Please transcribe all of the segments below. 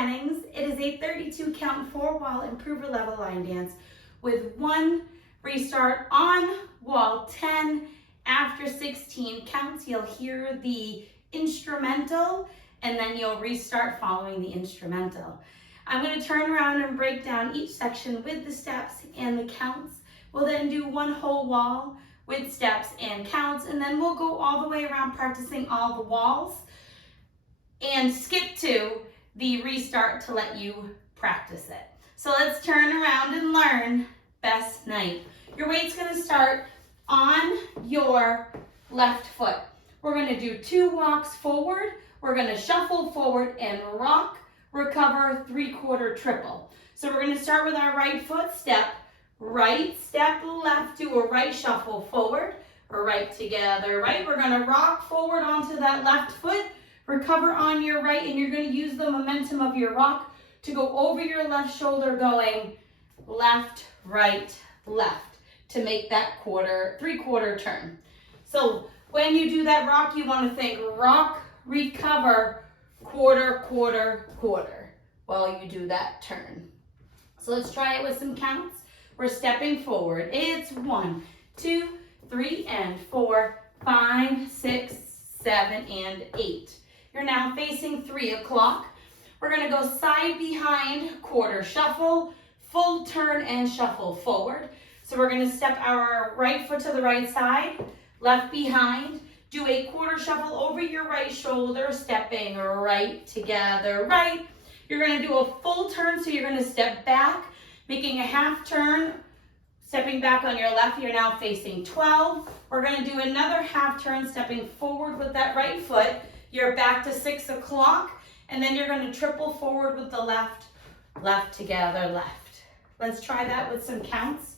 Jennings. It is a 32 count 4-wall improver level line dance with 1 restart on wall 10. After 16 counts, you'll hear the instrumental and then you'll restart following the instrumental. I'm going to turn around and break down each section with the steps and the counts. We'll then do 1 whole wall with steps and counts, and then we'll go all the way around practicing all the walls and skip to the restart to let you practice it. So let's turn around and learn best night. Your weight's going to start on your left foot. We're going to do 2 walks forward. We're going to shuffle forward and rock, recover, 3/4 triple. So we're going to start with our right foot, step, right, step, left, do a right shuffle forward, right together, right. We're going to rock forward onto that left foot, recover on your right, and you're going to use the momentum of your rock to go over your left shoulder, going left, right, left, to make that 3/4 turn. So when you do that rock, you want to think rock, recover, quarter, quarter, quarter, while you do that turn. So let's try it with some counts. We're stepping forward. It's 1, 2, 3, and 4, 5, 6, 7, and 8. You're now facing 3 o'clock. We're going to go side behind, quarter shuffle, full turn and shuffle forward. So we're going to step our right foot to the right side, left behind, do a quarter shuffle over your right shoulder, stepping right together, right. You're going to do a full turn, so you're going to step back, making a half turn, stepping back on your left. You're now facing 12. We're going to do another half turn, stepping forward with that right foot. You're back to 6 o'clock, and then you're going to triple forward with the left, left together, left. Let's try that with some counts.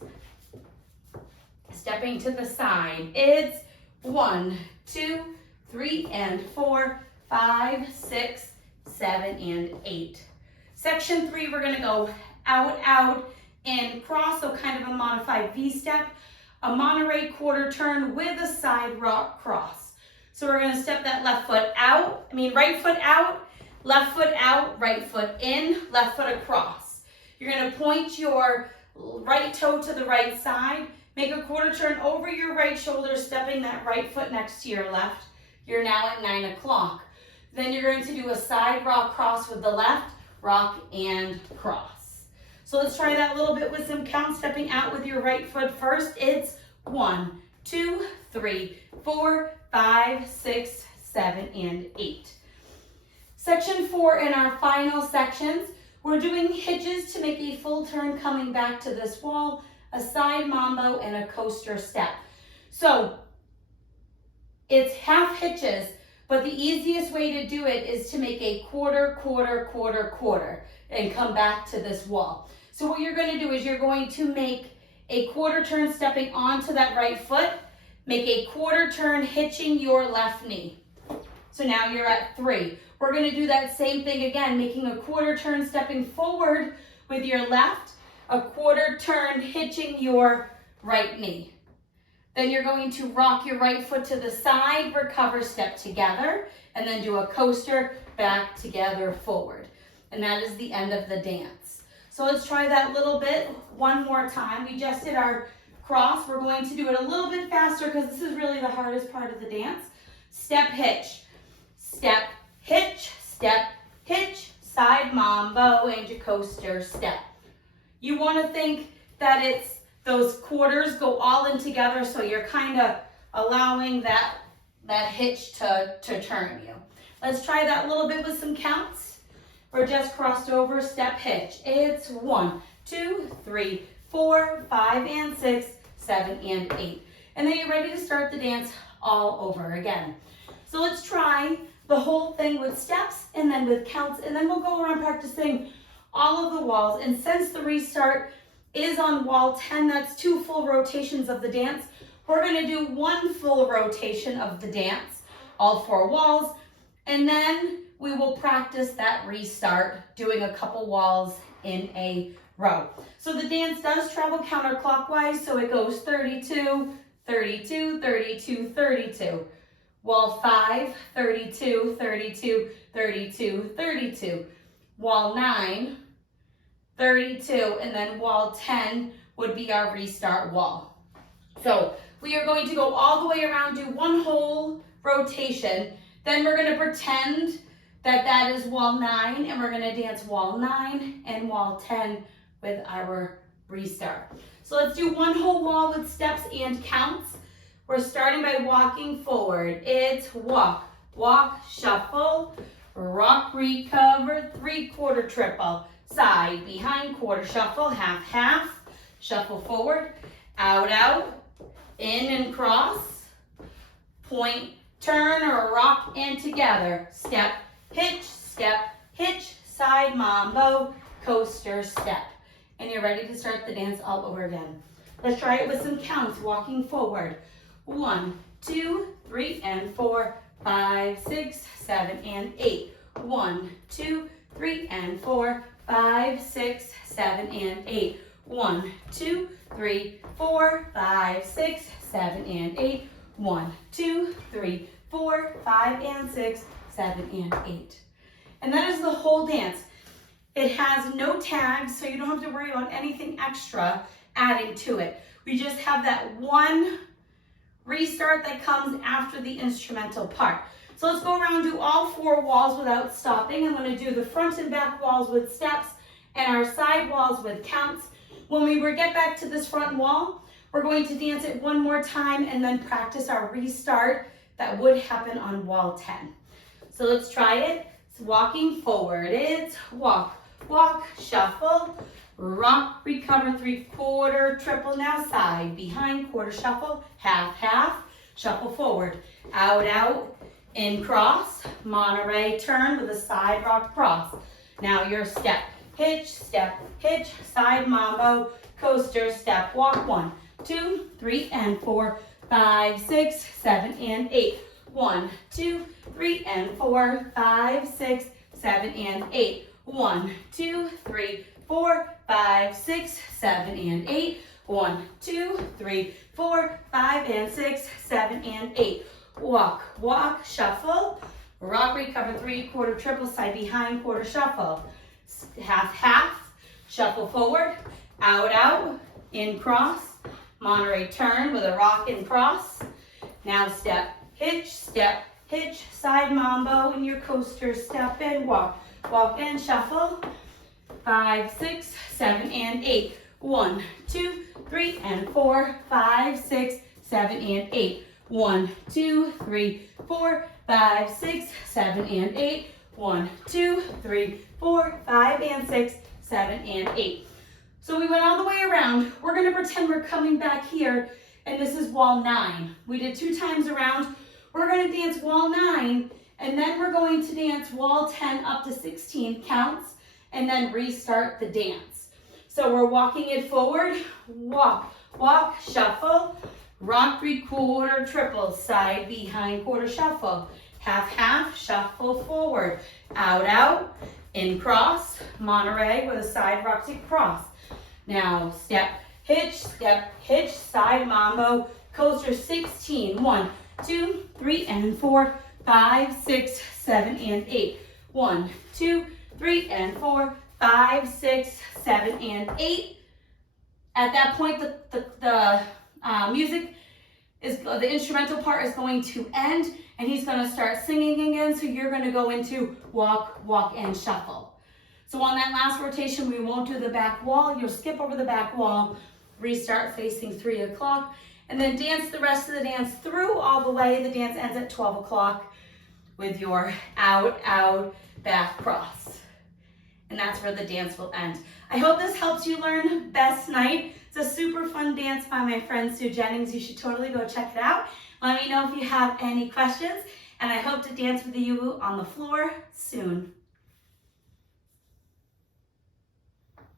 Stepping to the side, it's 1, 2, 3, and 4, 5, 6, 7, and 8. Section 3, we're going to go out, out, and cross, so kind of a modified V-step, a Monterey quarter turn with a side rock cross. So we're going to step that right foot out, left foot out, right foot in, left foot across. You're going to point your right toe to the right side, make a quarter turn over your right shoulder, stepping that right foot next to your left. You're now at 9 o'clock. Then you're going to do a side rock cross with the left, rock and cross. So let's try that a little bit with some counts, stepping out with your right foot first. It's 1, 2, 3, 4, 5, 6, 7, and 8. Section 4 in our final sections, we're doing hitches to make a full turn coming back to this wall, a side mambo, and a coaster step. So it's half hitches, but the easiest way to do it is to make a quarter, quarter, quarter, quarter, and come back to this wall. So what you're going to do is you're going to make a quarter turn stepping onto that right foot, make a quarter turn hitching your left knee. So now you're at 3. We're going to do that same thing again, making a quarter turn stepping forward with your left, a quarter turn hitching your right knee. Then you're going to rock your right foot to the side, recover, step together, and then do a coaster back together forward. And that is the end of the dance. So let's try that little bit one more time. We just did our cross. We're going to do it a little bit faster because this is really the hardest part of the dance. Step, hitch, step, hitch, side mambo, and your coaster step. You want to think that it's those quarters go all in together, so you're kind of allowing that hitch to turn you. Let's try that a little bit with some counts. We're just crossed over, step, hitch. It's 1, 2, 3, 4, 5, and 6, 7, and 8. And then you're ready to start the dance all over again. So let's try the whole thing with steps and then with counts, and then we'll go around practicing all of the walls. And since the restart is on wall 10, that's 2 full rotations of the dance. We're going to do 1 full rotation of the dance, all 4 walls, and then we will practice that restart, doing a couple walls in a row. So the dance does travel counterclockwise, so it goes 32, 32, 32, 32. Wall 5, 32, 32, 32, 32. wall 9, 32, and then wall 10 would be our restart wall. So we are going to go all the way around, do one whole rotation. Then we're going to pretend that that is wall 9, and we're going to dance wall 9 and wall 10 with our restart. So let's do one whole wall with steps and counts. We're starting by walking forward. It's walk, walk, shuffle, rock, recover, 3/4 triple, side, behind, quarter shuffle, half, half, shuffle forward, out, out, in and cross, point, turn, or rock and together, step, hitch, side mambo, coaster, step. And you're ready to start the dance all over again. Let's try it with some counts, walking forward. 1, 2, 3, and 4, 5, 6, 7, and 8. 1, 2, 3, and 4, 5, 6, 7, and 8. 1, 2, 3, 4, 5, 6, 7, and 8. 1, 2, 3, 4, 5, and 6, 7, and 8. And that is the whole dance. It has no tags, so you don't have to worry about anything extra adding to it. We just have that one restart that comes after the instrumental part. So let's go around, do all 4 walls without stopping. I'm going to do the front and back walls with steps and our side walls with counts. When we get back to this front wall, we're going to dance it one more time and then practice our restart that would happen on wall 10. So let's try it. It's walking forward. It's walk, walk, shuffle, rock, recover, 3/4 triple, now side, behind, quarter shuffle, half, half, shuffle forward, out, out, in cross, Monterey turn with a side rock cross. Now your step, hitch, side mambo, coaster, step, walk, 1, 2, 3, and 4, 5, 6, 7, and 8. 1, 2, 3, and 4, 5, 6, 7, and 8. 1, 2, 3, 4, 5, 6, 7, and 8. 1, 2, 3, 4, 5, and 6, 7, and 8. Walk, walk, shuffle, rock, recover, 3/4 triple, side, behind, quarter shuffle, half, half, shuffle forward, out, out, in cross, Monterey turn with a rock and cross. Now step, hitch, side mambo, and your coaster, step and walk, walk and shuffle, 5, 6, 7, and 8. 1, 2, 3, and 4, 5, 6, 7, and 8. 1, 2, 3, 4, 5, 6, 7, and 8. 1, 2, 3, 4, 5, and 6, 7, and 8. So we went all the way around. We're going to pretend we're coming back here, and this is wall 9. We did 2 times around. We're going to dance wall 9, and then we're going to dance wall 10 up to 16 counts, and then restart the dance. So we're walking it forward, walk, walk, shuffle, rock, 3/4 triple, side, behind, quarter shuffle, half, half, shuffle forward, out, out, in cross, Monterey with a side rock to cross. Now step, hitch, side mambo, coaster, 16. 1, 2, 3, and 4, 5, 6, 7, and 8. 1, 2, 3, and 4, 5, 6, 7, and 8. At that point, the music is, the instrumental part is going to end, and he's going to start singing again. So you're going to go into walk, walk, and shuffle. So on that last rotation, we won't do the back wall. You'll skip over the back wall, restart facing 3 o'clock, and then dance the rest of the dance through all the way. The dance ends at 12 o'clock with your out, out, back cross. And that's where the dance will end. I hope this helps you learn Best Night. It's a super fun dance by my friend Sue Jennings. You should totally go check it out. Let me know if you have any questions, and I hope to dance with you on the floor soon.